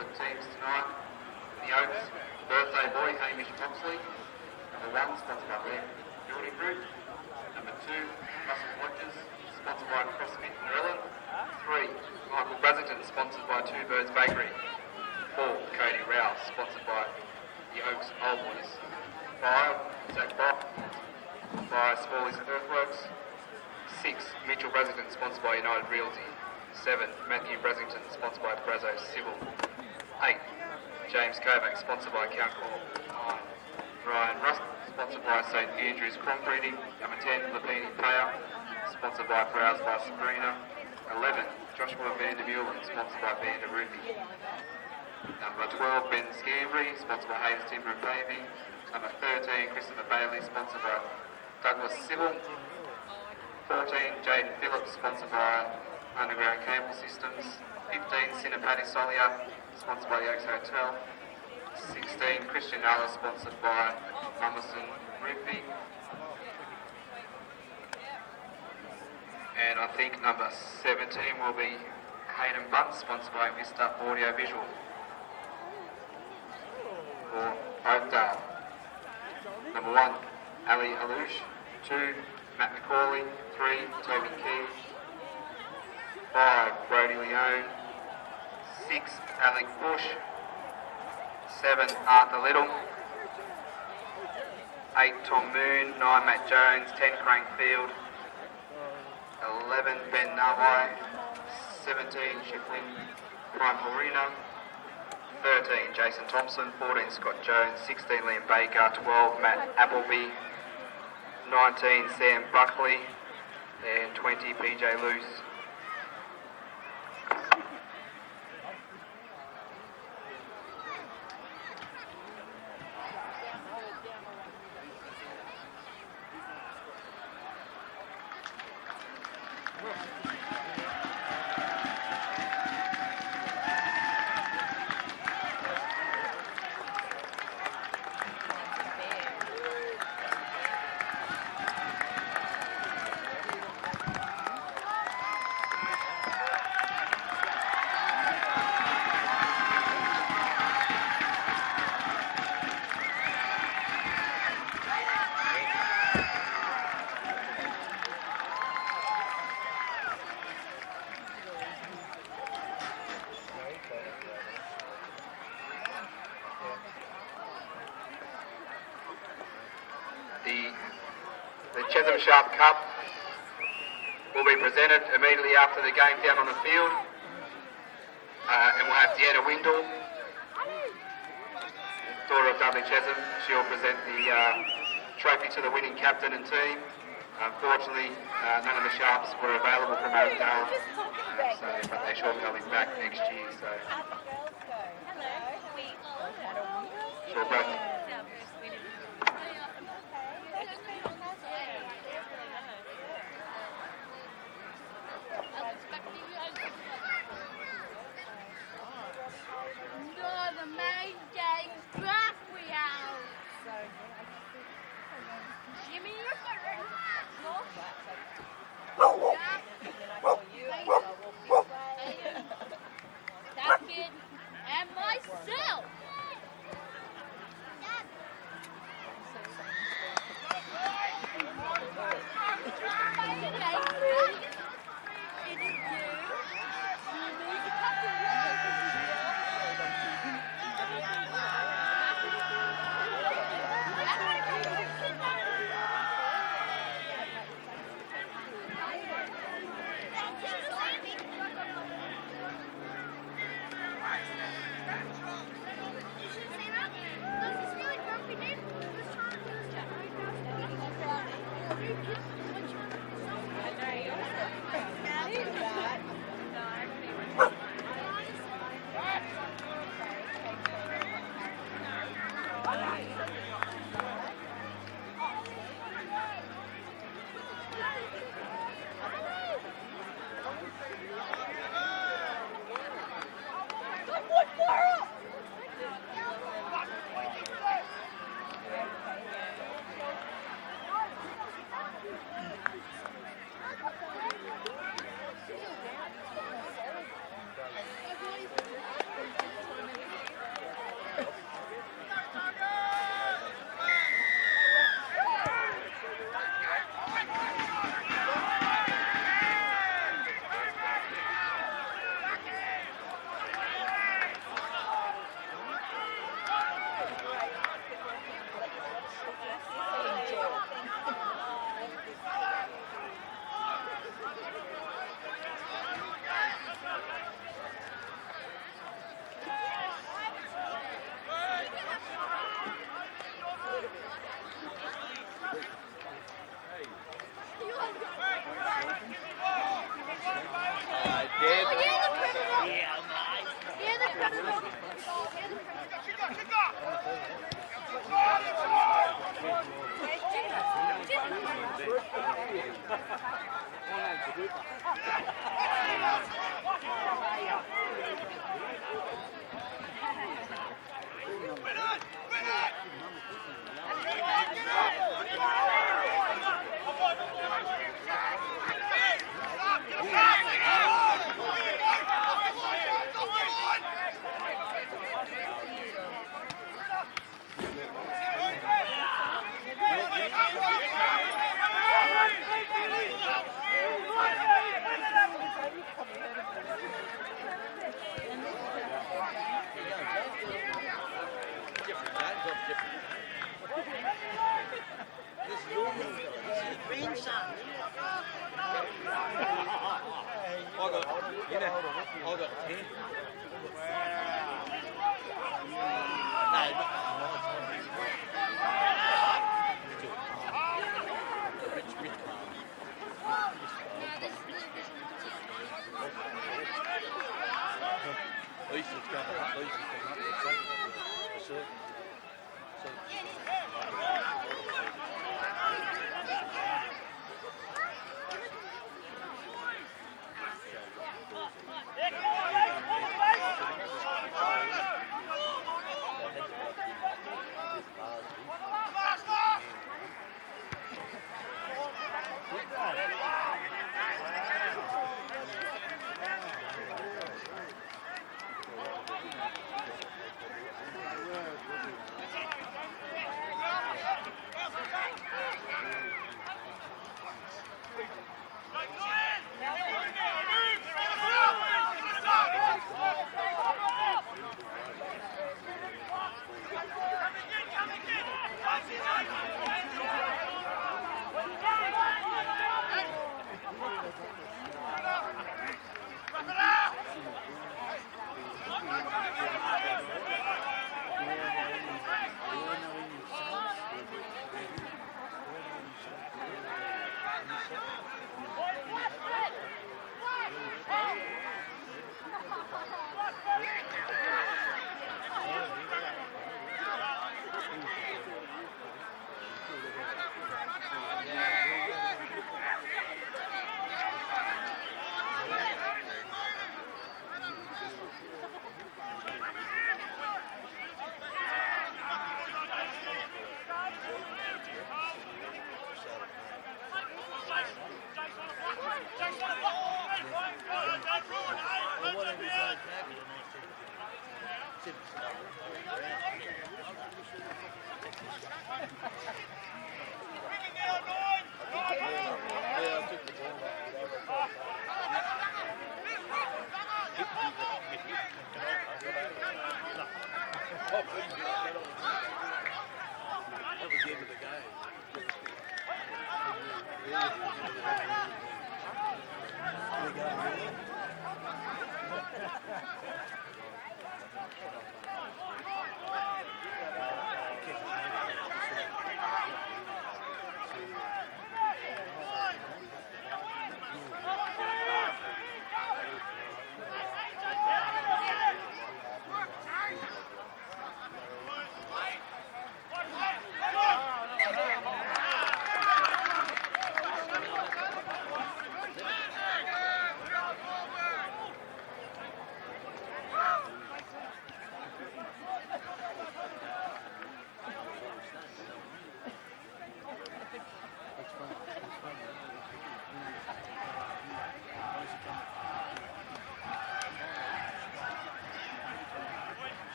the teams tonight. The Oaks, birthday boy Hamish Moxley. Number 1, sponsored by Red Building Group. Number 2, Russell Hodges, sponsored by CrossFit Narellan. 3, Michael Brasington, sponsored by Two Birds Bakery. 4, Cody Rouse, sponsored by the Oaks Old Boys. 5, Zach Brock by Smallies Earthworks. 6, Mitchell Brasington, sponsored by United Realty. 7, Matthew Brasington, sponsored by Brazo Civil. 8, James Kovac, sponsored by Council. 9, Ryan Rust, sponsored by St Andrew's Crop Breeding. Number 10, Lapini Payer, sponsored by Browse by Sabrina. 11, Joshua van der Meulen, sponsored by Van der Ruby. Number 12, Ben Scambry, sponsored by Hayes Timber and Paving. Number 13, Christopher Bailey, sponsored by Douglas Civil. 14, Jaden Phillips, sponsored by Underground Cable Systems. 15, Sinapati Solia, sponsored by the Oaks Hotel. 16, Christian Alla, sponsored by Mummerson Roofing. And I think number 17 will be Hayden Bunt, sponsored by Vista Audio Visual. For Oakdale. Number 1, Ali Halouche. 2, Matt McCauley. 3, Toby Key. 5, Brody Leone. 6, Alec Bush. 7, Arthur Little. 8, Tom Moon. 9, Matt Jones. 10, Crank Field. 11, Ben Narwai. 17, Shiflin Prime Horina. 13, Jason Thompson. 14, Scott Jones. 16, Liam Baker. 12, Matt Appleby. 19, Sam Buckley. And 20, PJ Luce. The Chesham Sharp Cup will be presented immediately after the game down on the field. And we'll have Deanna Windle, daughter of Dudley Chesham. She'll present the trophy to the winning captain and team. Unfortunately, none of the Sharps were available from Oakdale, but they sure will be back next year. So, sure, Brad.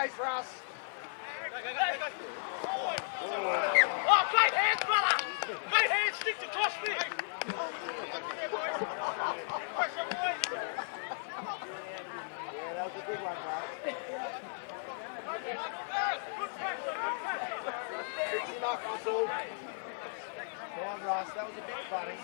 space, Russ. Oh, great hands, brother! Great hands, stick to cross me! Yeah, that was a big one, mate. Fix him up, Russell. Come on, Russ, that was a bit funny.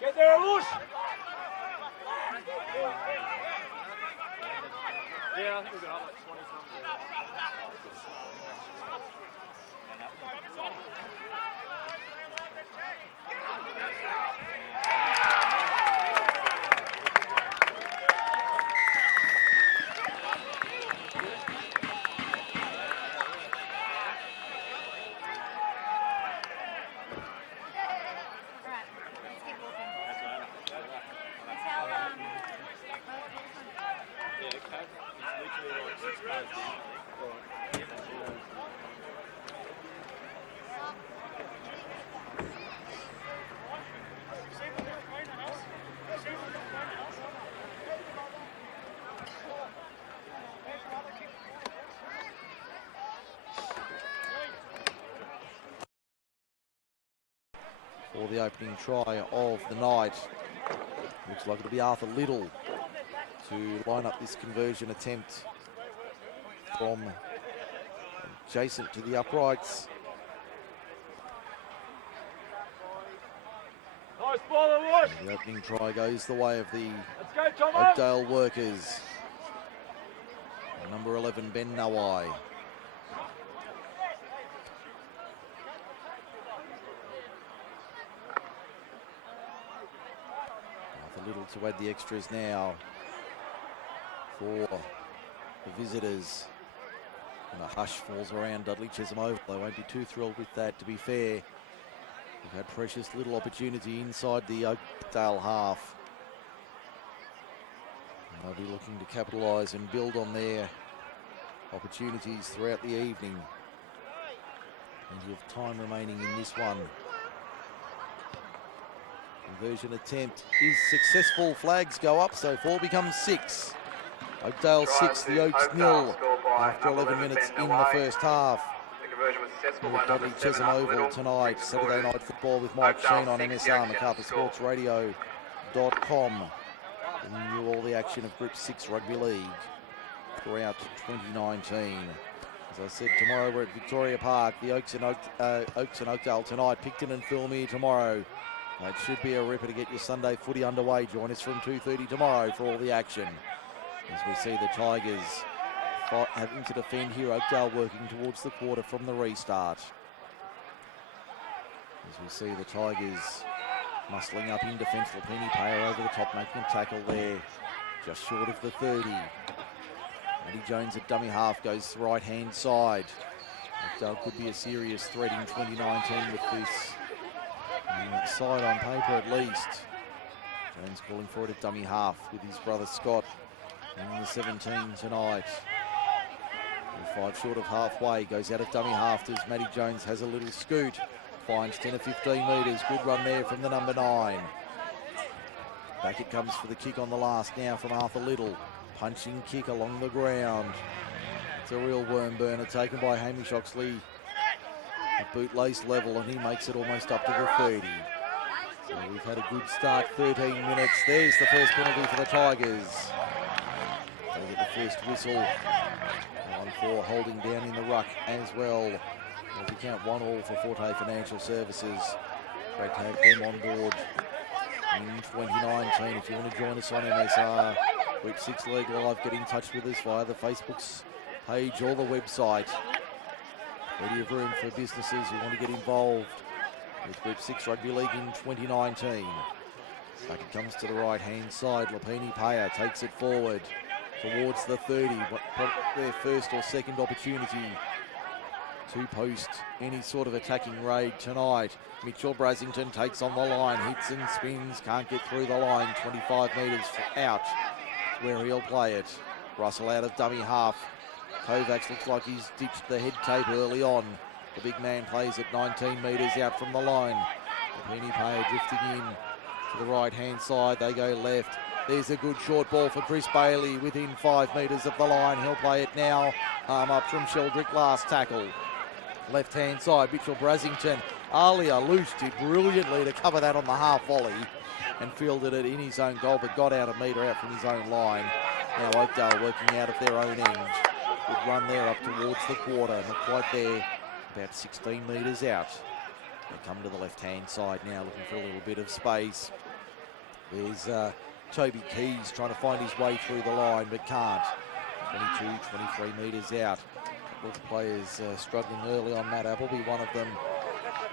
Get there, Lush! Yeah, I think we're going to have like 20 something. For the opening try of the night. Looks like it'll be Arthur Little to line up this conversion attempt from adjacent to the uprights. Nice ball, Lush! The opening try goes the way of the Let's go, Tomo! Oakdale workers. Number 11, Ben Nawai. Arthur Little to add the extras now for the visitors. And a hush falls around Dudley Chesham Oval. They won't be too thrilled with that, to be fair. They've had precious little opportunity inside the Oakdale half. And they'll be looking to capitalise and build on their opportunities throughout the evening. Plenty of time remaining in this one. Conversion attempt is successful. Flags go up, so 4 becomes 6. Oakdale 6, the Oaks nil after 11 minutes in the first half. The conversion was successful by Dudley number 7 Chesham up Oval Little. tonight, Saturday Night Football with Mike Oakdale Sheen on 6, MSR, the MacArthur score. Sports Radio.com. Bringing you all the action of Group 6 Rugby League throughout 2019. As I said, tomorrow we're at Victoria Park. The Oaks and Oakdale tonight. Picton and Filmere tomorrow. That should be a ripper to get your Sunday footy underway. Join us from 2:30 tomorrow for all the action. As we see the Tigers having to defend here. Oakdale working towards the quarter from the restart. As we see the Tigers muscling up in defence. Lapini Payer over the top, making a tackle there, just short of the 30. Matty Jones at dummy half goes right hand side. Oakdale could be a serious threat in 2019 with this side on paper at least. Jones calling for it at dummy half with his brother Scott in the 17 tonight. 5 short of halfway, goes out of dummy half as Matty Jones has a little scoot. Finds 10 or 15 metres. Good run there from the number 9. Back it comes for the kick on the last now from Arthur Little. Punching kick along the ground. It's a real worm burner taken by Hamish Oxley at bootlace level, and he makes it almost up to the 30. So we've had a good start, 13 minutes. There's the first penalty for the Tigers. They get the first whistle. 1-4 holding down in the ruck as well. As we count 1-1 for Forte Financial Services. Great to have them on board in 2019. If you want to join us on MSR Group 6 League Live, get in touch with us via the Facebook's page or the website. Plenty of room for businesses who want to get involved with Group 6 Rugby League in 2019. Back it comes to the right-hand side. Lapini Payer takes it forward towards the 30. Their first or second opportunity to post any sort of attacking raid tonight. Mitchell Brasington takes on the line, hits and spins, can't get through the line. 25 metres out where he'll play it. Russell out of dummy half. Kovacs looks like he's ditched the head tape early on. The big man plays at 19 metres out from the line. Lapini Payer drifting in to the right-hand side. They go left. There's a good short ball for Chris Bailey within 5 metres of the line. He'll play it now. Arm up from Sheldrick, last tackle. Left-hand side, Mitchell Brasington. Alia loosed it brilliantly to cover that on the half volley and fielded it in his own goal, but got out a metre out from his own line. Now Oakdale working out of their own end. Good run there up towards the quarter. Not quite there, about 16 metres out. They come to the left-hand side now, looking for a little bit of space. There's Toby Keys trying to find his way through the line, but can't. 22, 23 metres out. Both players struggling early on. Matt Appleby, one of them,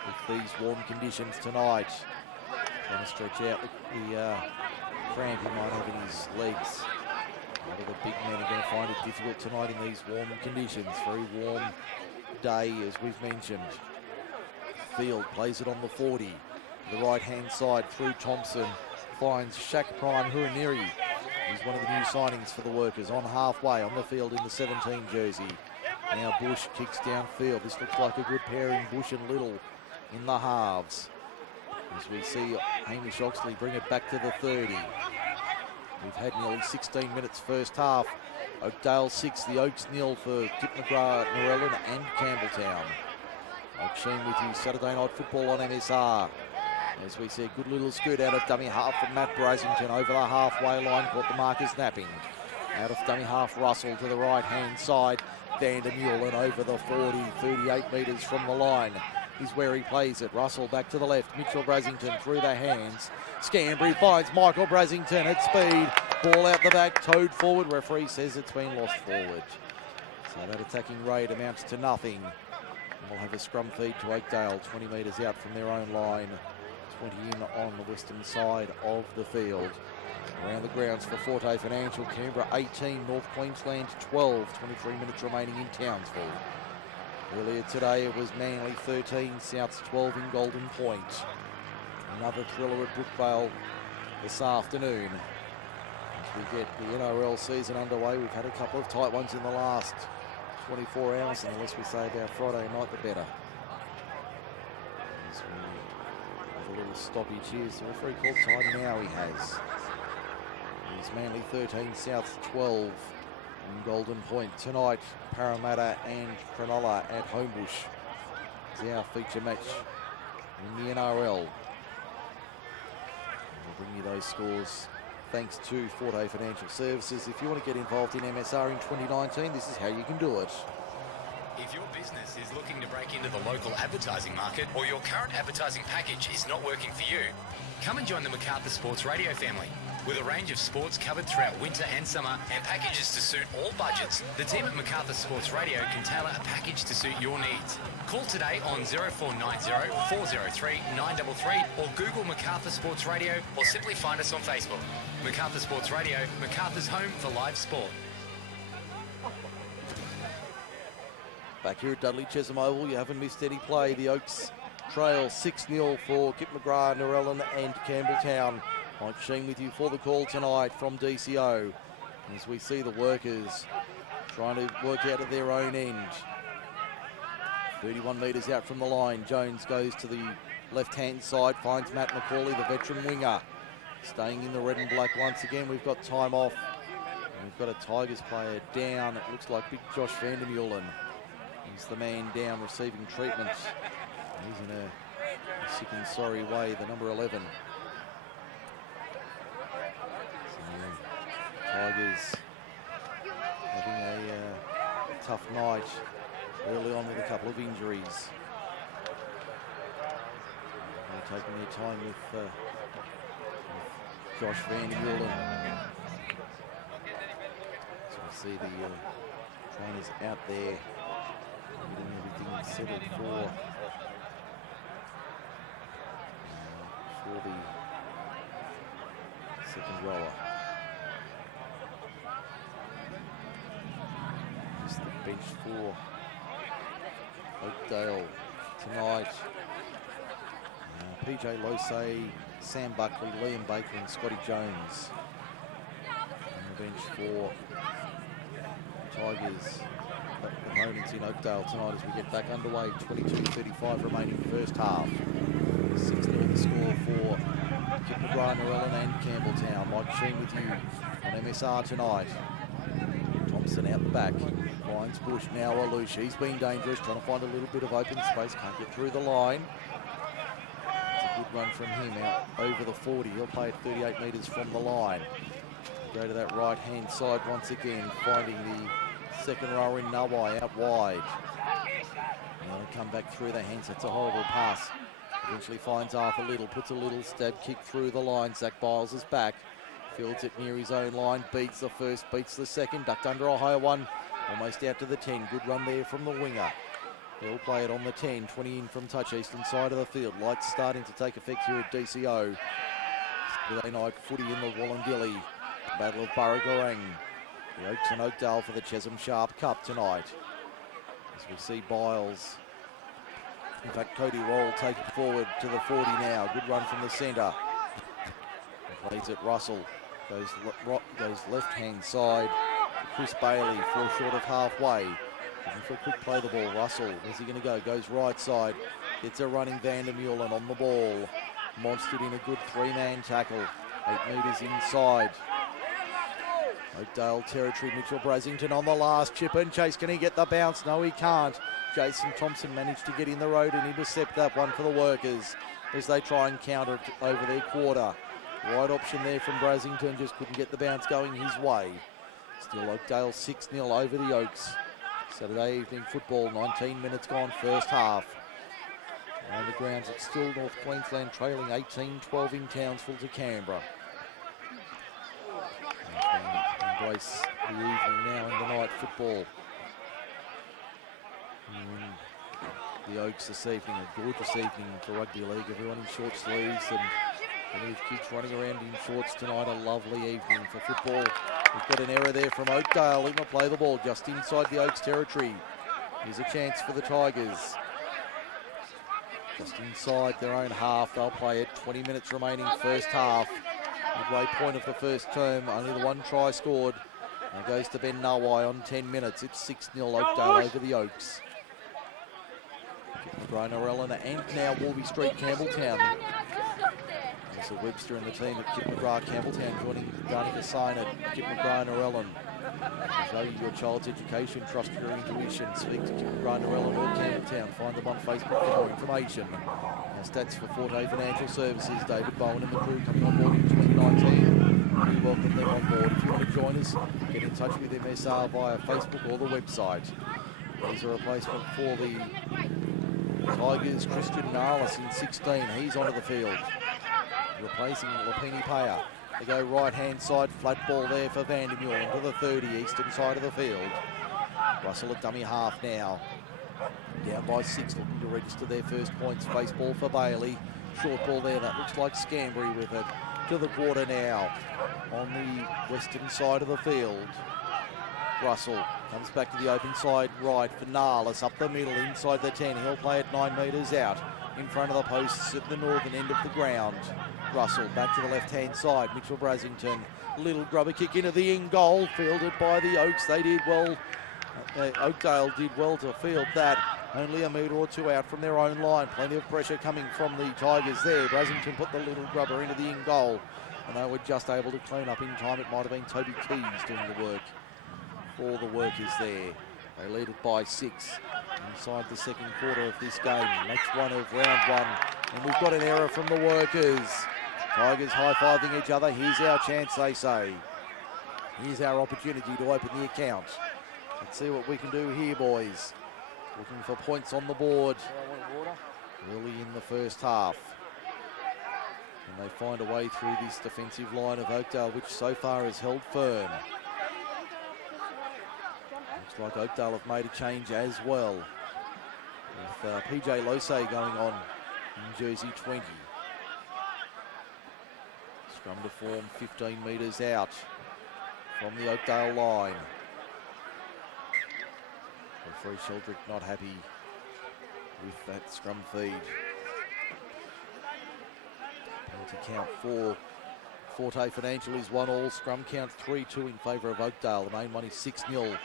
with these warm conditions tonight. Trying to stretch out the cramp he might have in his legs. A lot of the big men are going to find it difficult tonight in these warm conditions. Very warm day, as we've mentioned. Field plays it on the 40. The right-hand side through Thompson. Finds Shaq Prime Huraniri. He's one of the new signings for the Workers on halfway on the field in the 17 jersey. Now Bush kicks downfield. This looks like a good pairing, Bush and Little in the halves. As we see Hamish Oxley bring it back to the 30. We've had nearly 16 minutes first half. Oakdale 6, the Oaks nil for Kip McGrath, Narellan and Campbelltown. Mike Sheen with you, Saturday Night Football on MSR. As we see a good little scoot out of dummy half from Matt Brasington over the halfway line, caught the markers napping. Out of dummy half, Russell to the right-hand side. Vandermeulen over the 40, 38 metres from the line is where he plays it. Russell back to the left. Mitchell Brasington through the hands. Scambry finds Michael Brasington at speed. Ball out the back, towed forward. Referee says it's been lost forward. So that attacking raid amounts to nothing. And we'll have a scrum feed to Oakdale, 20 metres out from their own line. 20 in on the western side of the field. Around the grounds for Forte Financial, Canberra 18, North Queensland 12, 23 minutes remaining in Townsville. Earlier today it was Manly 13, Souths 12 in Golden Point. Another thriller at Brookvale this afternoon. As we get the NRL season underway, we've had a couple of tight ones in the last 24 hours, and the less we say about Friday night, the better. As we have a little stoppage here. So referee called time now. He has. It's Manly 13, South 12 in Golden Point. Tonight, Parramatta and Cronulla at Homebush is our feature match in the NRL. We'll bring you those scores thanks to Forte Financial Services. If you want to get involved in MSR in 2019, this is how you can do it. If your business is looking to break into the local advertising market, or your current advertising package is not working for you, come and join the Macarthur Sports Radio family. With a range of sports covered throughout winter and summer and packages to suit all budgets, the team at Macarthur Sports Radio can tailor a package to suit your needs. Call today on 0490 403 933 or Google Macarthur Sports Radio, or simply find us on Facebook. Macarthur Sports Radio, Macarthur's home for live sport. Back here at Dudley Chesham Oval, you haven't missed any play. The Oaks trail 6-0 for Kip McGrath, Narellan and Campbelltown. Mike Sheen with you for the call tonight from DCO. As we see the workers trying to work out at their own end. 31 metres out from the line. Jones goes to the left-hand side, finds Matt McCauley, the veteran winger. Staying in the red and black once again. We've got time off. And we've got a Tigers player down. It looks like big Josh Vandermeulen. He's the man down receiving treatment. He's in a sick and sorry way, the number 11. Tigers having a tough night early on with a couple of injuries. They're taking their time with Josh Vandermeulen. So we see the trainers out there getting everything settled for the second rower. Just the bench for Oakdale tonight. PJ Losey, Sam Buckley, Liam Baker and Scotty Jones. On the bench for Tigers. Opponents in Oakdale tonight as we get back underway. 22:35 remaining first half. 6-0 the score for Kip McGrath, Narellan and Campbelltown. Mike Sheen with you on MSR tonight. Thompson out the back. Finds Bush, now Alush. He's been dangerous, trying to find a little bit of open space. Can't get through the line. It's a good run from him out over the 40. He'll play at 38 metres from the line. Go to that right-hand side once again, finding the second rower in Nawai out wide. Now they come back through the hands. It's a horrible pass. Eventually finds Arthur Little, puts a little stab kick through the line. Zach Biles is back. Fields it near his own line. Beats the first, beats the second. Ducked under a higher one. Almost out to the 10. Good run there from the winger. He'll play it on the 10. 20 in from touch, eastern side of the field. Lights starting to take effect here at DCO. Saturday night footy in the Wollongilly. Battle of Burragorang. The Oaks and Oakdale for the Chesham Sharp Cup tonight. As we see Biles. In fact, Cody Roll take it forward to the 40 now. Good run from the centre. Plays it Russell. Goes left-hand side. Chris Bailey, fall short of halfway. Looking for a quick play the ball. Russell, where's he going to go? Goes right side. Gets a running Vandermeulen on the ball. Monstered in a good three-man tackle. 8 metres inside. Oakdale territory, Mitchell Brasington on the last chip and chase. Can he get the bounce? No, he can't. Jason Thompson managed to get in the road and intercept that one for the workers as they try and counter it over their quarter. Wide option there from Brasington, just couldn't get the bounce going his way. Still Oakdale 6-0 over the Oaks. Saturday evening football, 19 minutes gone, first half. On the grounds, it's still North Queensland trailing 18-12 in Townsville to Canberra. Embrace the evening now in the night football. The Oaks this evening, a gorgeous evening for rugby league. Everyone in short sleeves and these kids running around in shorts tonight. A lovely evening for football. We've got an error there from Oakdale. He'll not play the ball just inside the Oaks territory. Here's a chance for the Tigers. Just inside their own half. They'll play it. 20 minutes remaining first half. Midway point of the first term. Only the one try scored. And it goes to Ben Nawai on 10 minutes. It's 6-0 Oakdale over the Oaks. McGrath, Narellan and now Wolby Street, Campbelltown. There's the Webster and the team at Kip McGrath, Campbelltown joining Danica Sign at Kip McGrath and Narellan. Value your child's education, trust your intuition. Speak to Kip McGrath, Narellan or Campbelltown. Find them on Facebook for more information. Now stats for Forte Financial Services. David Bowen and the crew coming on board in 2019. We welcome them on board. If you want to join us, get in touch with MSR via Facebook or the website. He's a replacement for the Tigers, Christian Narlis in 16. He's onto the field. Replacing Lapini Paya. They go right-hand side, flat ball there for Vandermeulen into the 30, eastern side of the field. Russell at dummy half now. Down by 6, looking to register their first points. Face ball for Bailey. Short ball there, that looks like Scambry with it. To the quarter now. On the western side of the field. Russell comes back to the open side right for Narlis up the middle inside the 10. He'll play it 9 metres out in front of the posts at the northern end of the ground. Russell back to the left-hand side. Mitchell Brasington, little grubber kick into the in goal, fielded by the Oaks. They did well. Oakdale did well to field that. Only a metre or two out from their own line. Plenty of pressure coming from the Tigers there. Brasington put the little grubber into the in goal, and they were just able to clean up in time. It might have been Toby Keys doing the work. All the workers there. They lead it by 6 inside the second quarter of this game. Match 1 of round 1. And we've got an error from the workers. Tigers high-fiving each other. Here's our chance, they say. Here's our opportunity to open the account. Let's see what we can do here, boys. Looking for points on the board early in the first half. And they find a way through this defensive line of Oakdale, which so far has held firm. Looks like Oakdale have made a change as well, with PJ Losey going on in jersey 20. Scrum to form 15 metres out from the Oakdale line. Referee Sheldrick not happy with that scrum feed. Penalty count for Forte Financial is 1-1. Scrum count 3-2 in favour of Oakdale. The main one is 6-0.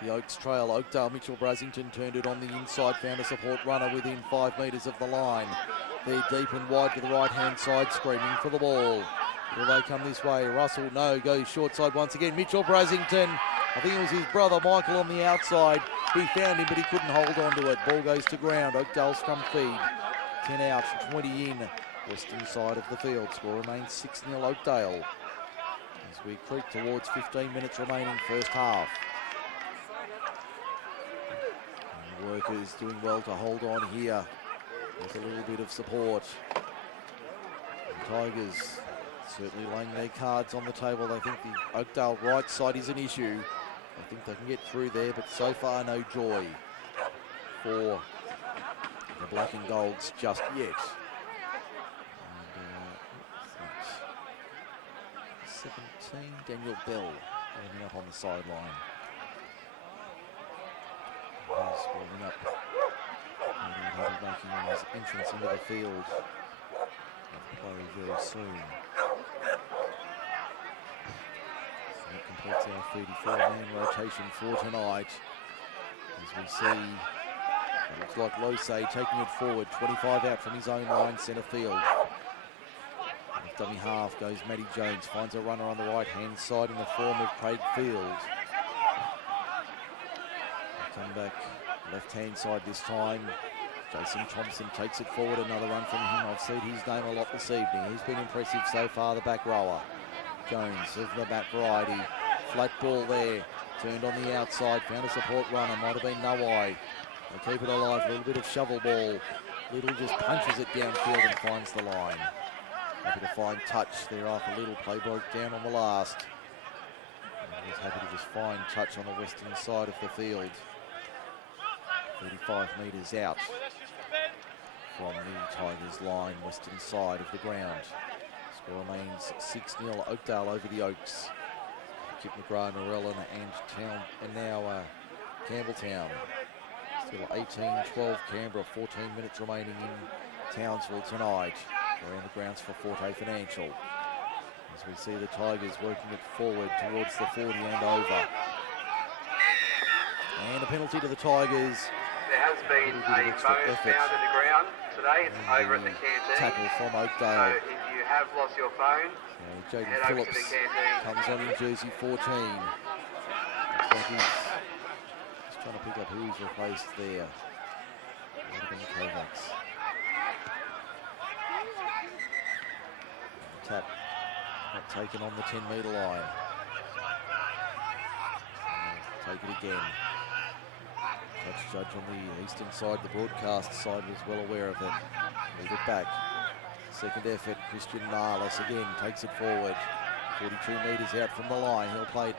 The Oaks trail. Oakdale, Mitchell Brasington turned it on the inside, found a support runner within 5 metres of the line. They're deep and wide to the right-hand side, screaming for the ball. Will they come this way? Russell, no, goes short side once again. Mitchell Brasington, I think it was his brother Michael on the outside. He found him, but he couldn't hold on to it. Ball goes to ground. Oakdale scrum feed. 10 out, 20 in. Western side of the field. Score remains 6-0 Oakdale as we creep towards 15 minutes remaining first half. And the workers doing well to hold on here with a little bit of support. The Tigers certainly laying their cards on the table. They think the Oakdale right side is an issue. I think they can get through there, but so far no joy for the black and golds just yet. 17, Daniel Bell warming up on the sideline. He's warming up. He'll be making his entrance into the field very soon. So that completes our 34-man rotation for tonight. As we see, it looks like Losey taking it forward, 25 out from his own line, centre field. Dummy half goes Matty Jones, finds a runner on the right-hand side in the form of Craig Field. Come back left-hand side this time. Jason Thompson takes it forward, another run from him. I've seen his name a lot this evening. He's been impressive so far, the back rower. Jones of the bat variety. Flat ball there, turned on the outside, found a support runner, might have been Nawai. They keep it alive, a little bit of shovel ball. Little just punches it downfield and finds the line. Happy to find touch there after Little play broke down on the last. And he's happy to just find touch on the western side of the field. 35 metres out from the Tigers line, western side of the ground. Score remains 6-0 Oakdale over the Oaks. Kip McGrath, Narellan and now Campbelltown. Still 18-12 Canberra, 14 minutes remaining in Townsville tonight. Around the grounds for Forte Financial. As we see the Tigers working it forward towards the 40 and over. And a penalty to the Tigers. There has been a bone found in the ground today. It's over at the canteen. Tackle from Oakdale. So if you have lost your phone, Jaden head over to the Phillips canteen. comes on in jersey 14. Looks like he's trying to pick up who he's replaced there. Might have been Kovacs. Tap not taken on the 10-metre line. Take it again. Touch judge on the eastern side, the broadcast side was well aware of it. Move it back. Second effort, Christian Narlis again takes it forward. 42 metres out from the line. He'll play it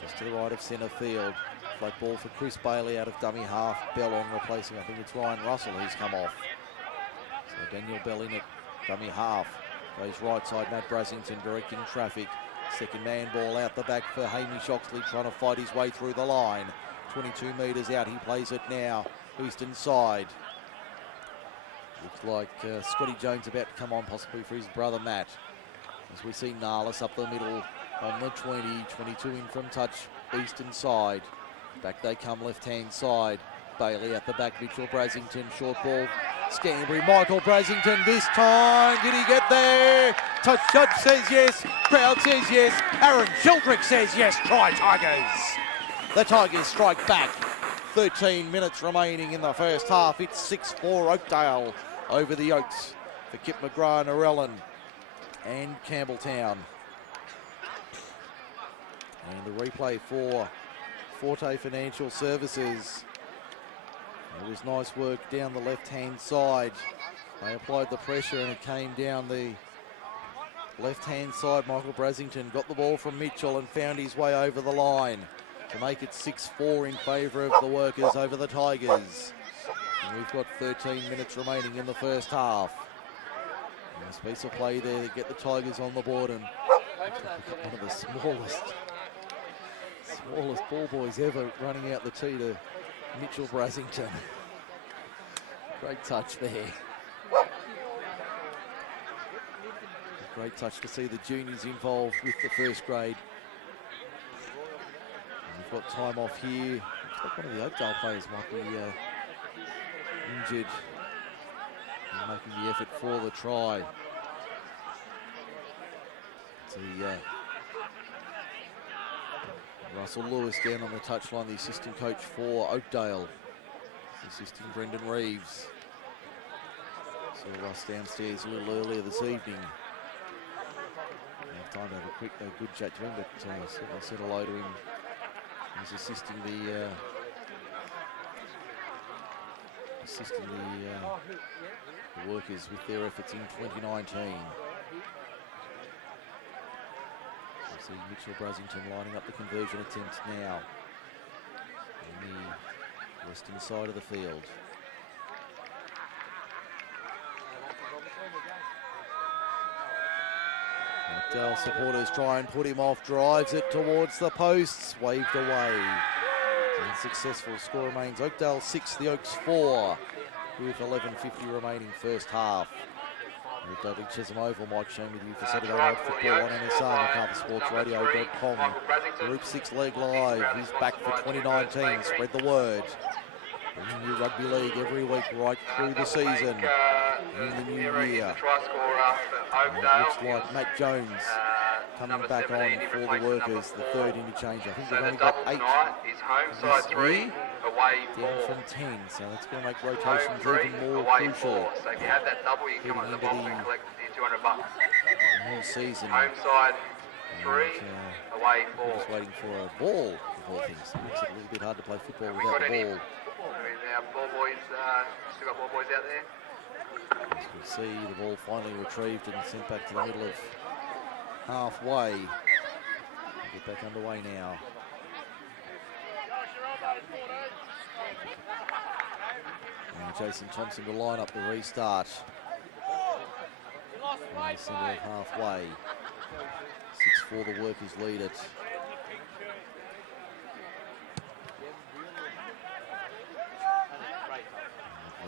just to the right of centre field. Flat ball for Chris Bailey out of dummy half. Bell on replacing, I think it's Ryan Russell who's come off. So Daniel Bell in at dummy half. Goes right side, Matt Brasington directing traffic. Second man ball out the back for Hamish Oxley trying to fight his way through the line. 22 metres out, he plays it now. Eastern side. Looks like Scotty Jones about to come on, possibly for his brother Matt. As we see Narlis up the middle on the 20, 22 in from touch, eastern side. Back they come left-hand side. Bailey at the back, Mitchell Brasington, short ball. Stanbury, Michael Brasington this time. Did he get there? Touch judge says yes. Crowd says yes. Aaron Sheldrick says yes. Try Tigers. The Tigers strike back. 13 minutes remaining in the first half. It's 6-4 Oakdale over the Oaks for Kip McGrath, Narellan and Campbelltown. And the replay for Forte Financial Services. It was nice work down the left-hand side. They applied the pressure and it came down the left-hand side. Michael Brasington got the ball from Mitchell and found his way over the line to make it 6-4 in favour of the Workers over the Tigers. And we've got 13 minutes remaining in the first half. Nice piece of play there to get the Tigers on the board, and one of the smallest ball boys ever running out the tee to Mitchell Brasington. Great touch there. Great touch to see the juniors involved with the first grade. And we've got time off here. Looks like one of the Oakdale players might be injured and making the effort for the try. Russell Lewis down on the touchline, the assistant coach for Oakdale, assisting Brendan Reeves. Saw Russ downstairs a little earlier this evening. Time to have a good chat to him, but certainly said hello to him. He's assisting the Workers with their efforts in 2019. So see Mitchell Brasington lining up the conversion attempt now on the western side of the field. Oakdale supporters try and put him off, drives it towards the posts, waved away. Unsuccessful, score remains Oakdale 6, the Oaks 4, with 11:50 remaining first half. With Dudley Chesham Oval, Mike Shane with you for Saturday Night Football on NSR, MacArthurSportsRadio.com. Group 6 League Live is back for 2019, spread the word. Bringing you rugby league every week right through the season in the new year. It looks like Matt Jones coming back on for the Workers, the third interchange. I think they've only got 8 this year, down from 10, so that's going to make rotations even more crucial heading into the new season. Home side 3, away 4. We're just waiting for a ball of all things. It makes it a little bit hard to play football without the ball. Our ball boys, still got ball boys out there. As we see the ball finally retrieved and sent back to the middle of halfway. Get back underway now. And Jason Thompson to line up the restart. In the centre of halfway. 6-4 the Workers lead it.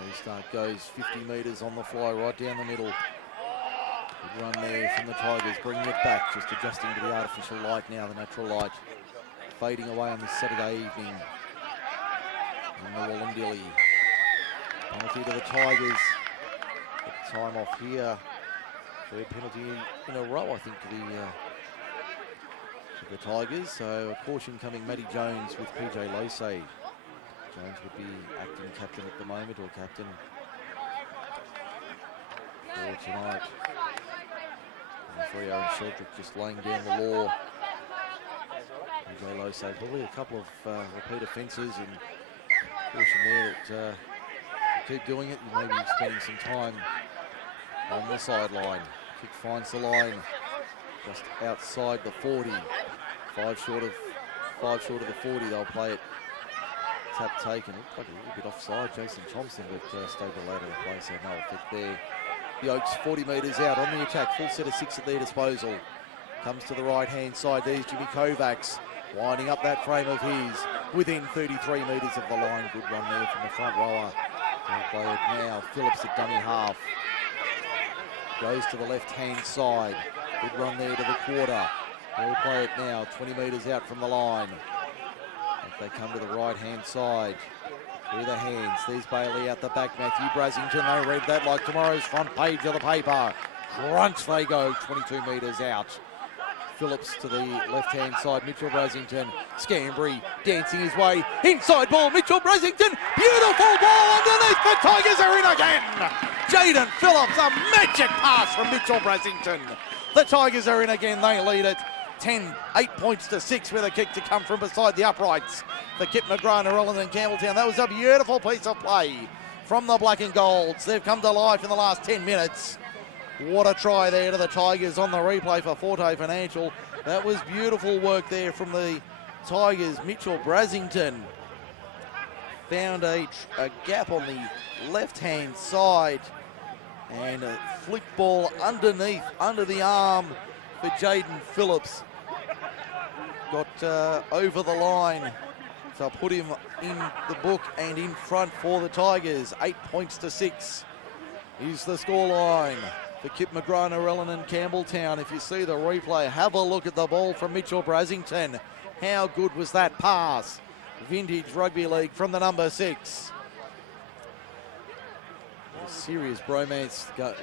Restart goes 50 metres on the fly right down the middle. Good run there from the Tigers, bringing it back, just adjusting to the artificial light now, the natural light. Fading away on this Saturday evening. And the Wollondilly. Penalty to the Tigers. Time off here Third penalty in a row, I think, for the Tigers. So a caution coming, Matty Jones with PJ Losey. Jones would be acting captain at the moment, or captain for tonight. Referee Aaron Sheldrick just laying down the law. PJ Losey, probably a couple of repeat offences, and caution there that keep doing it, you may be spending some time on the sideline. Kick finds the line just outside the 40. Five short of the 40. They'll play it. Tap taken. Looked like a little bit offside, Jason Thompson, but stayed allowed to play, so no effect there. The Oaks 40 metres out on the attack. Full set of 6 at their disposal. Comes to the right-hand side. There's Jimmy Kovacs winding up that frame of his within 33 metres of the line. Good run there from the front rower. They'll play it now. Phillips at dummy half. Goes to the left-hand side. Good run there to the quarter. They'll play it now. 20 metres out from the line. If they come to the right-hand side. Through the hands. There's Bailey out the back. Matthew Brasington. They read that like tomorrow's front page of the paper. Crunch they go. 22 metres out. Phillips to the left-hand side. Mitchell Brasington. Scambry dancing his way. Inside ball. Mitchell Brasington. Beautiful ball underneath. The Tigers are in again. Jaden Phillips. A magic pass from Mitchell Brasington. The Tigers are in again. They lead it 8 points to 6 with a kick to come from beside the uprights for Kip McGrath, Narellan and Campbelltown. That was a beautiful piece of play from the Black and Golds. They've come to life in the last 10 minutes. What a try there to the Tigers on the replay for Forte Financial. That was beautiful work there from the Tigers. Mitchell Brasington found a gap on the left-hand side and a flick ball underneath, under the arm for Jaden Phillips. Got over the line to put him in the book and in front for the Tigers. 8 points to 6 is the scoreline for Kip McGrath, Narellan and Campbelltown. If you see the replay, have a look at the ball from Mitchell Brasington. How good was that pass? Vintage Rugby League from the number 6. A serious bromance go.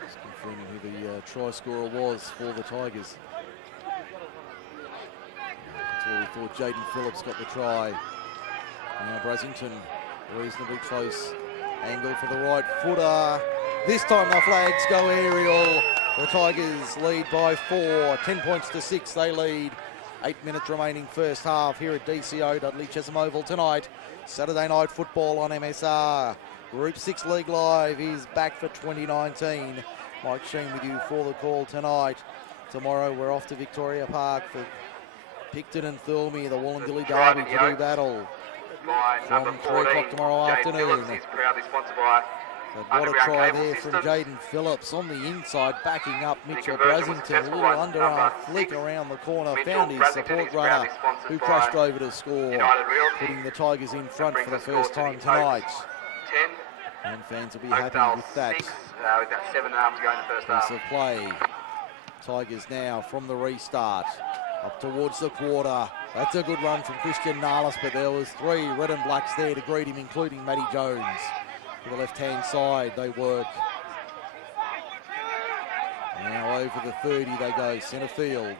Just confirming who the try scorer was for the Tigers. That's where we thought Jaden Phillips got the try. Now Brasington, reasonably close angle for the right footer. This time the flags go aerial. The Tigers lead by 4, 10 points to 6 they lead. 8 minutes remaining first half here at DCO, Dudley Chesham Oval tonight. Saturday night football on MSR. Group 6 League Live is back for 2019. Mike Sheen with you for the call tonight. Tomorrow we're off to Victoria Park for Picton and Thurlmy, the Wollongilly Derby to do battle. From 3 o'clock tomorrow afternoon. But what a try there from Jaden Phillips on the inside, backing up Mitchell Brasington. A little underarm flick around the corner, found his support runner who crashed over to score, putting the Tigers in front for the first time tonight. And fans will be happy with that piece of play. Tigers now from the restart, up towards the quarter. That's a good run from Christian Nalis, but there was 3 red and blacks there to greet him, including Matty Jones. To the left-hand side, they work. Now over the 30 they go, centre field.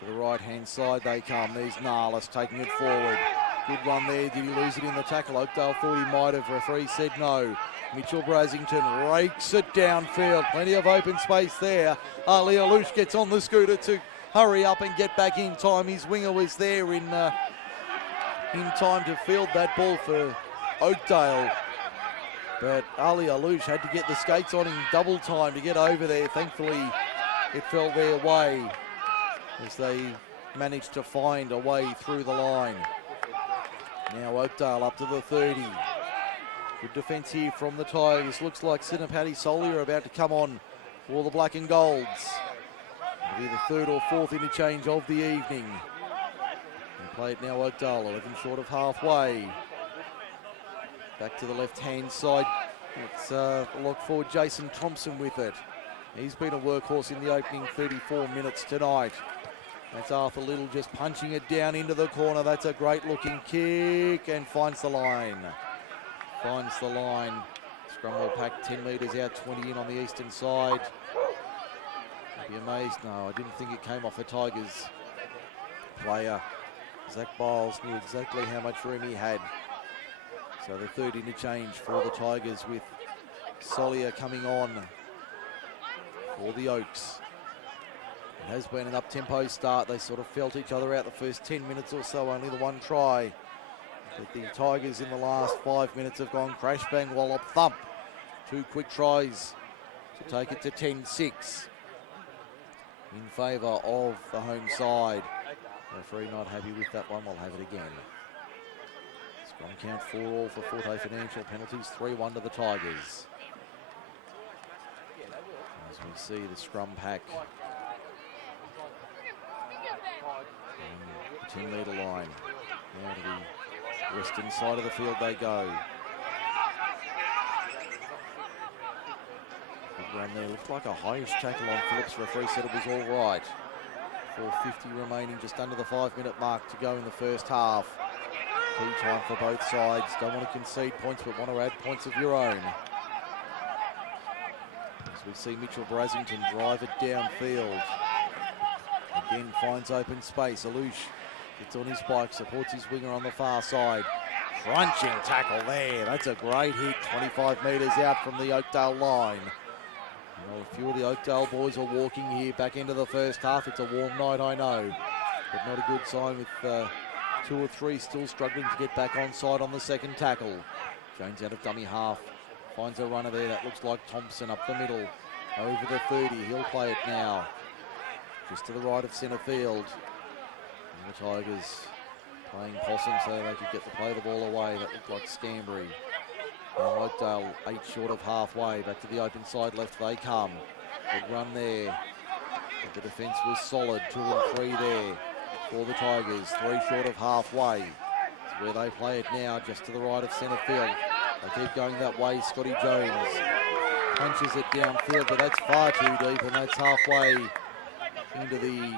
To the right-hand side they come. There's Nalis taking it forward. Good run there. Did he lose it in the tackle? Oakdale thought he might have. Referee said no. Mitchell Brasington rakes it downfield. Plenty of open space there. Ali Alouche gets on the scooter to hurry up and get back in time. His winger was there in time to field that ball for Oakdale. But Ali Alouche had to get the skates on in double time to get over there. Thankfully, it fell their way as they managed to find a way through the line. Now Oakdale up to the 30. Good defence here from the Tigers. Looks like Sid and Paddy Solly are about to come on for the Black and Golds. It'll be the 3rd or 4th interchange of the evening. And play it now Oakdale, 11 short of halfway. Back to the left-hand side. It's look for Jason Thompson with it. He's been a workhorse in the opening 34 minutes tonight. That's Arthur Little just punching it down into the corner. That's a great looking kick and finds the line. Finds the line. Scrum will pack 10 metres out, 20 in on the eastern side. I'd be amazed. No, I didn't think it came off a Tigers player. Zach Biles knew exactly how much room he had. So the third interchange for the Tigers with Solia coming on for the Oaks. It has been an up-tempo start. They sort of felt each other out the first 10 minutes or so, only the one try. But the Tigers in the last 5 minutes have gone crash, bang, wallop, thump. 2 quick tries to take it to 10-6 in favour of the home side. Referee not happy with that one. We'll have it again. Scrum count 4-all for Forte Financial. Penalties 3-1 to the Tigers. As we see the scrum pack. 10-metre line. Now to the western side of the field they go. Good run there. Looked like a highish tackle on Phillips. Referee said it was all right. 4:50 remaining, just under the 5-minute mark to go in the first half. Key time for both sides. Don't want to concede points, but want to add points of your own. As we see Mitchell Brasington drive it downfield. Again finds open space. Alouche gets on his bike, supports his winger on the far side. Crunching tackle there. That's a great hit. 25 metres out from the Oakdale line. Well, a few of the Oakdale boys are walking here back into the first half. It's a warm night, I know, but not a good sign with 2 or 3 still struggling to get back on side on the second tackle. Jones out of dummy half. Finds a runner there. That looks like Thompson up the middle. Over the 30. He'll play it now. Just to the right of centre field. And the Tigers playing possum so they could get to play the ball away. That looked like Scambry. Now Oakdale 8 short of halfway. Back to the open side left they come. Good run there. But the defence was solid. 2 and 3 there for the Tigers. 3 short of halfway. It's where they play it now, just to the right of centre field. They keep going that way. Scotty Jones punches it downfield, but that's far too deep, and that's halfway into the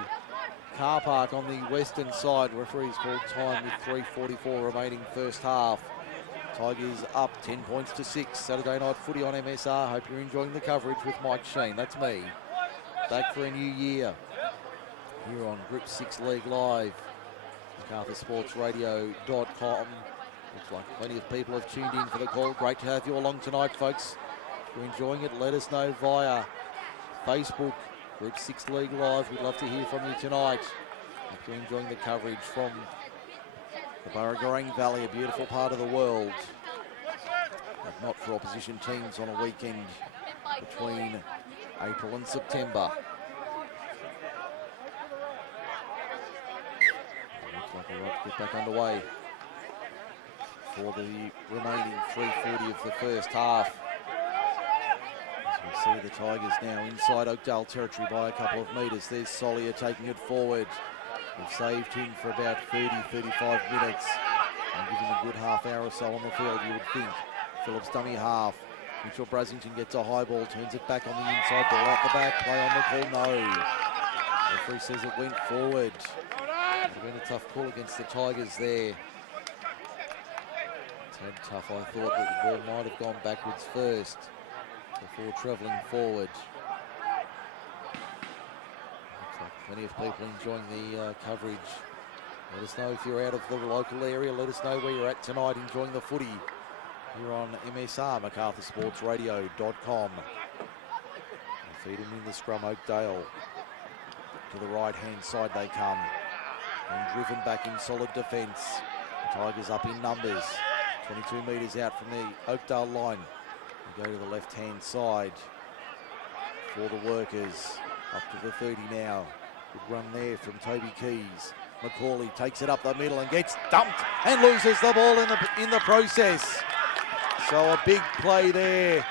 car park on the western side. Referee's called time with 3:44 remaining first half. Tigers up 10 points to 6. Saturday night footy on MSR. Hope you're enjoying the coverage with Mike Sheen. That's me. Back for a new year here on Group 6 League Live. MacArthurSportsRadio.com. Looks like plenty of people have tuned in for the call. Great to have you along tonight, folks. If you're enjoying it, let us know via Facebook, Group 6 League Live. We'd love to hear from you tonight. If you're enjoying the coverage from the Burragorang Valley, a beautiful part of the world, but not for opposition teams on a weekend between April and September. Looks like we're about to get back underway for the remaining 3:40 of the first half. As we see the Tigers now inside Oakdale territory by a couple of metres. There's Solia taking it forward. They've saved him for about 30-35 minutes and give him a good half hour or so on the field, you would think. Phillips dummy half. Mitchell Brasington gets a high ball, turns it back on the inside, ball out the back, play on the call, no. The referee says it went forward. Would have been a tough call against the Tigers there. Tad tough. I thought that the ball might have gone backwards first before travelling forward. Looks like plenty of people enjoying the coverage. Let us know if you're out of the local area. Let us know where you're at tonight enjoying the footy here on MSR, MacArthurSportsRadio.com. Feed him in the scrum, Oakdale. To the right-hand side they come. And driven back in solid defence. The Tigers up in numbers. 22 metres out from the Oakdale line. We go to the left-hand side for the workers. Up to the 30 now. Good run there from Toby Keys. McCauley takes it up the middle and gets dumped and loses the ball in the process. So a big play there.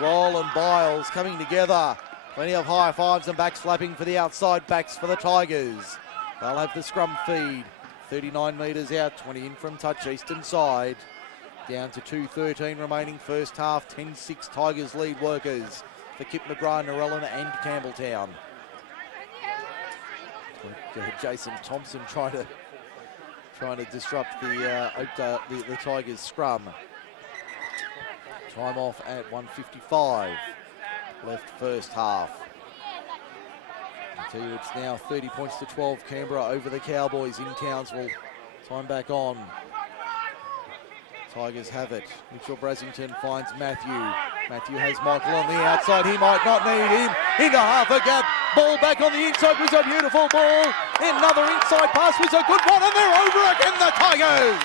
Roll and Biles coming together. Plenty of high fives and back slapping for the outside backs for the Tigers. They'll have the scrum feed. 39 metres out, 20 in from touch, eastern side. Down to 2:13 remaining first half. 10-6 Tigers lead workers for Kip McGrath, Narellan and Campbelltown. Jason Thompson trying to disrupt the Oakdale, the Tigers scrum. Time off at 1:55 left first half. I tell you, it's now 30 points to 12. Canberra over the Cowboys in Townsville. Time back on. Tigers have it. Mitchell Brasington finds Matthew. Matthew has Michael on the outside. He might not need him. Into half a gap. Ball back on the inside was a beautiful ball. Another inside pass was a good one, and they're over again, the Tigers.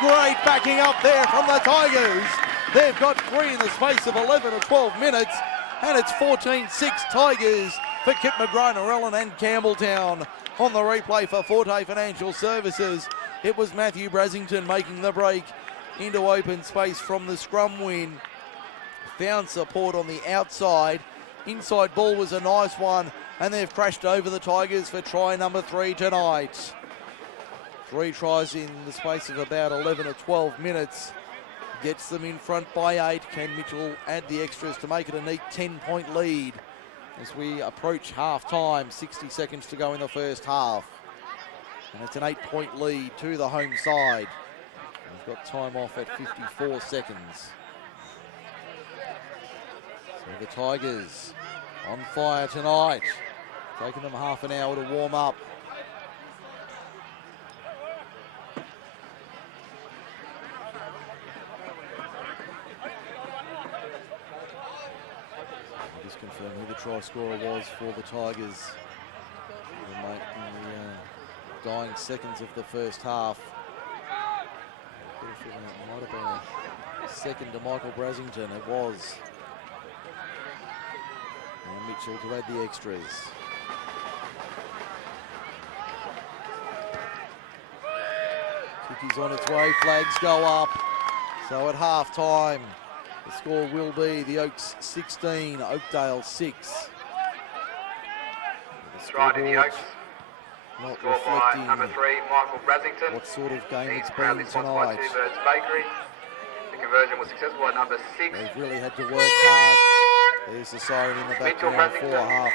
Great backing up there from the Tigers. They've got 3 in the space of 11 or 12 minutes, and it's 14-6 Tigers for Kit McGrath, Narellan and Campbelltown. On the replay for Forte Financial Services, it was Matthew Brasington making the break into open space from the scrum win. Found support on the outside. Inside ball was a nice one, and they've crashed over the Tigers for try number 3 tonight. 3 tries in the space of about 11 or 12 minutes. Gets them in front by 8. Can Mitchell add the extras to make it a neat 10-point lead as we approach half-time, 60 seconds to go in the first half. And it's an 8-point lead to the home side. We've got time off at 54 seconds. So the Tigers on fire tonight. Taking them half an hour to warm up. I'll just confirm who the try scorer was for the Tigers in the dying seconds of the first half. It might have been a second to Michael Brasington. It was. And Mitchell to add the extras. Kick is on its way. Flags go up. So at half time, the score will be the Oaks 16, Oakdale 6. Right in the Oaks. Not Score by reflecting number 3, Michael Brasington. what sort of game He's it's proudly been sponsored by tonight. Two Birds Bakery. The conversion was successful by number 6. They've really had to work hard. There's the siren in the Mitchell background for Brasington. half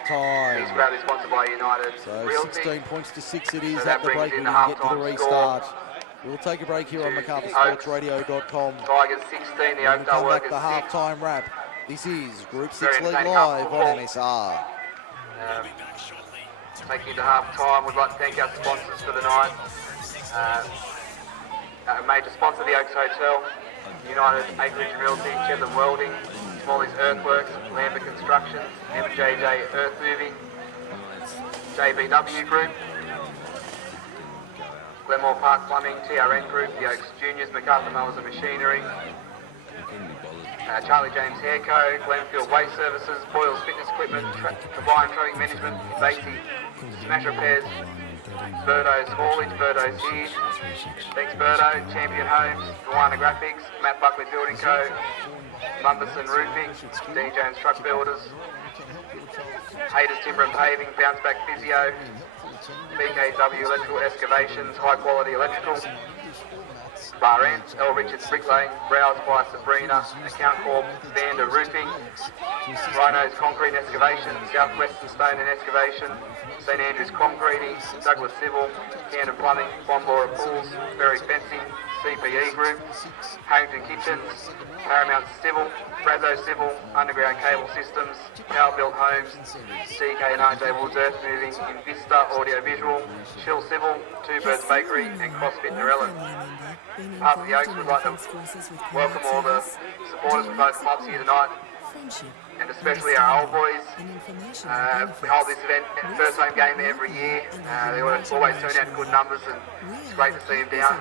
He's time. proudly sponsored by United So Realty. 16 points to 6 it is So at that the break. brings We in can the get to the halftime restart. We'll take a break here on to MacArthurSportsRadio.com. Tigers 16, the When we Oakdale come back, Workers the 6. halftime wrap. This is Group 6 Very League entertaining Live football. on MSR. Taking into half time, we'd like to thank our sponsors for the night. A major sponsor of the Oaks Hotel, United Acreage Realty, Chesham Welding, Smalley's Earthworks, Lambert Construction, M&JJ Earth Moving, JBW Group, Glenmore Park Plumbing, TRN Group, the Oaks Juniors, MacArthur Mowers and Machinery, Charlie James Hair Co, Glenfield Waste Services, Boyle's Fitness Equipment, Combined Traffic Management, Basie, Smash Repairs, Birdo's Haulage, Birdo's here. Thanks Birdo, Champion Homes, Gawana Graphics, Matt Buckley Building Co, Mumberson Roofing, D Jones Truck Builders, Haters Timber and Paving, Bounce Back Physio, BKW Electrical Excavations, High Quality Electrical, Bar Ant, L Richards Bricklaying, Browse by Sabrina, Account Corp, Vander Roofing, Rhino's Concrete and Excavation, Southwestern Stone and Excavation, St Andrews Concreting, Douglas Civil, Cannon Plumbing, Bombora Pools, Berry Fencing, CPE Group, Harrington Kitchens, Paramount Civil, Brazzo Civil, Underground Cable Systems, Power Built Homes, CK and RJ Woods Earth Moving, Invista Audio Visual, Chill Civil, Two Birds Bakery and CrossFit Narellan. Part of the Oaks would like to welcome all the supporters from both clubs here tonight, and especially our old boys. We hold this event, first home game every year. They always turn out in good numbers, and it's great to see them down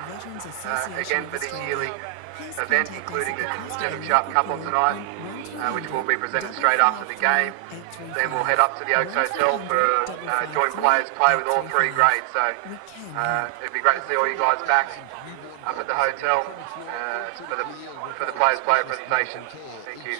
again for this yearly event, including the Chesham Sharp Cup on tonight, which will be presented straight after the game. Then we'll head up to the Oaks Hotel for joint players play with all 3 grades. So it'd be great to see all you guys back up at the hotel for the players' player presentation. Thank you.